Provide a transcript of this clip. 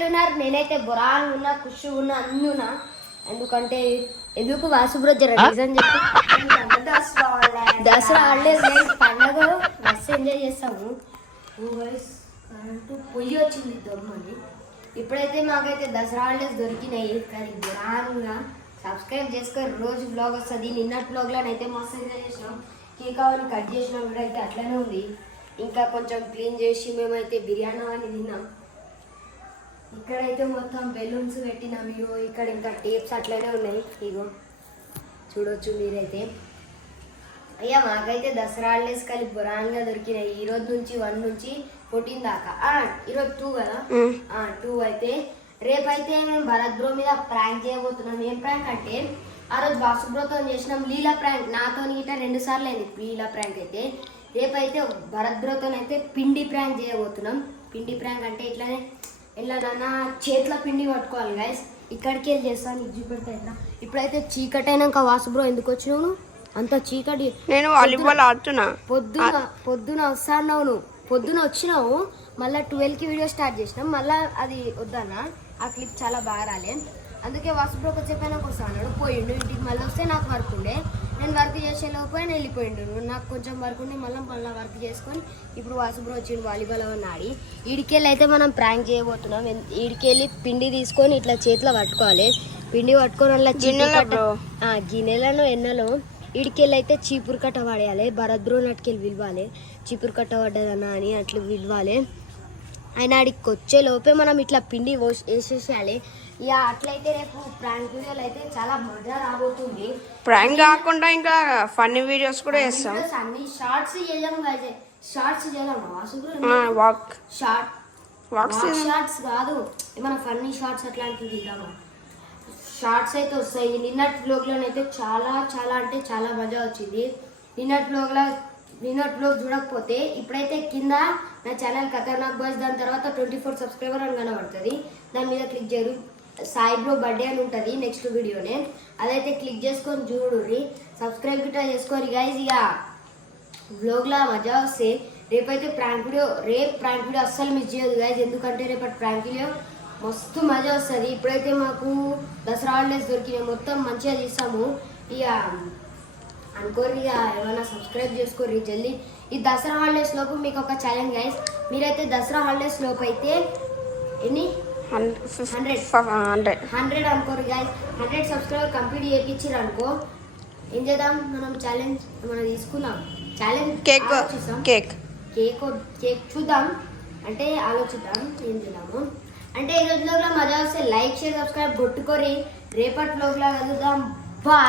ఎట్లున్నారు? నేనైతే బొరాన్ ఉన్నా, ఖుషి ఉన్నా, అన్ని ఉన్నా. ఎందుకు వాసుబ్రో జర రీజన్ చెప్పి. దసరా హాలిడేస్ పండగ మస్తు ఎంజాయ్ చేస్తాము. కరెంటు పొయ్యి వచ్చింది దొమ్మని. ఇప్పుడైతే మాకైతే దసరా హాలిడేస్ దొరికినాయి. కానీ బొరాన్గా సబ్స్క్రైబ్ చేసుకొని రోజు బ్లాగ్ వస్తుంది. నిన్నటి బ్లాగ్లోనైతే మస్తు ఎంజాయ్ చేసినాం. కేక్ అవన్నీ కట్ చేసిన కూడా అయితే అట్లనే ఉంది. ఇంకా కొంచెం క్లీన్ చేసి మేమైతే బిర్యానీ అని తిన్నాం. ఇక్కడైతే మొత్తం బెలూన్స్ పెట్టినాం. ఇగో ఇక్కడ ఇంకా టేప్స్ అట్లనే ఉన్నాయి. ఇగో చూడొచ్చు మీరైతే. అయ్యా మాకైతే దసరా హాలిడేస్ కలిపి బొరాన్గా దొరికినాయి. ఈ రోజు నుంచి 1 నుంచి 14 దాకా. ఈరోజు 2 కదా, 2 అయితే. రేపైతే మేము భరత్ బ్రో మీద ప్రాంక్ చేయబోతున్నాం. ఏం ప్రాంక్ అంటే ఆ రోజు వాసుబ్రోతో చేసినాం లీలా ప్రాంక్. నాతో గిట్ట 2 సార్లు అయింది లీలా ప్రాంక్ అయితే. రేపైతే భరత్ బ్రోతోనైతే పిండి ప్రాంక్ చేయబోతున్నాం. పిండి ప్రాంక్ అంటే ఇట్లానే ఎలాగన్నా చేతిలో పిండి పట్టుకోవాలి గైస్. ఇక్కడికి వెళ్ళి చేస్తాను, ఇది చూపెడతా. ఇట్లా ఇప్పుడైతే చీకటి అయినాక వాసుబ్రో ఎందుకు వచ్చినావు? అంత చీకటి. నేను వాలీబాల్ ఆడుతున్నా. పొద్దున వస్తాన్నావు నువ్వు. పొద్దున వచ్చినావు, మళ్ళీ 12కి వీడియో స్టార్ట్ చేసినాం. మళ్ళీ అది వద్దన్నా, ఆ క్లిప్ చాలా బాగా రాలే. అందుకే వాసుబ్రోకి వచ్చేపోయినాక వస్తాను. పోయిండు ఇంటికి. మళ్ళీ వస్తే నాకు వర్క్ ఉండే, నేను వర్క్ చేసేలోపు ఆయన వెళ్ళిపోయిండు. నాకు కొంచెం వర్క్ ఉండి మళ్ళీ వర్క్ చేసుకొని ఇప్పుడు వాసుబ్రో వచ్చిండు వాలీబాల్ అని ఆడి. ఈడికెళ్ళి అయితే మనం ప్రాంక్ చేయబోతున్నాం. ఈడికెళ్ళి పిండి తీసుకొని ఇట్లా చేతిలో పట్టుకోవాలి. పిండి పట్టుకొని అలా గిన్నెలను ఎన్నెలో ఈడికెళ్ళి అయితే చీపురు కట్ట పడేయాలి. భరత్ బ్రో నట్టుకెళ్ళి విలవాలి. చీపురు కట్ట పడ్డదన్నా అని అట్లా విలవాలి. ఆయన ఆడికి వచ్చే లోపే మనం ఇట్లా పిండి వేసేసేయాలి. ఇక అట్లయితే రేపు ప్రాంక్ వీడియోలు అయితే చాలా మజా రాబోతుంది. ప్రాంక్ కాకుండా ఇంకా ఫన్నీ వీడియోస్ కూడా చేస్తాం. అన్ని షార్ట్స్ చేయలేము కదా, షార్ట్స్ చేయలేము. షార్ట్స్ కాదు, ఏమైనా ఫన్నీ షార్ట్స్ అట్లాంటివి తీద్దామా. షార్ట్స్ అయితే వస్తాయి. నిన్నటి బ్లాగ్లోనైతే చాలా చాలా అంటే చాలా మజా వచ్చింది. నిన్నటి బ్లాగ్ చూడకపోతే ఇప్పుడైతే కింద నా ఛానల్ ఖతర్నాక్ బాయ్స్, దాని తర్వాత 24 సబ్స్క్రైబర్ అని కనబడుతుంది. దాని మీద క్లిక్ చేయరు. సాయి బ్రో బర్త్డే అని ఉంటుంది నెక్స్ట్ వీడియోనే. అదైతే క్లిక్ చేసుకొని చూడుర్రి. సబ్స్క్రైబ్ గిట్లా చేసుకోరు గైజ్. ఇక బ్లాగ్లో మజా వస్తే రేపైతే ప్రాంక్ వీడియో అస్సలు మిస్ చేయదు గైజ్. ఎందుకంటే రేపటి ప్రాంక్ వీడియో మస్తు మజా వస్తుంది. ఇప్పుడైతే మాకు దసరా హాలిడేస్ దొరికినాయి, మొత్తం మంచిగా తీస్తాము. ఇక అనుకోరు, ఇక ఏమైనా సబ్స్క్రైబ్ చేసుకోర్రి జల్దీ. ఈ దసరా హాలిడేస్ లోపు మీకు ఒక ఛాలెంజ్ గైస్. మీరైతే దసరా హాలిడేస్ లోపు అయితే ఎన్ని 100 అనుకోరు గైస్. 100 సబ్స్క్రైబర్ కంప్లీట్ చేయించారు అనుకో, ఏం చేద్దాం మనం ఛాలెంజ్ మనం తీసుకుందాం. ఛాలెంజ్ కేక్ చూద్దాం అంటే ఆలోచిద్దాం ఏం చేద్దాము అంటే. ఈ రోజులో మజా వస్తే లైక్ షేర్ సబ్స్క్రైబ్ కొట్టుకొని రేపటి లోపల కలుద్దాం. బా.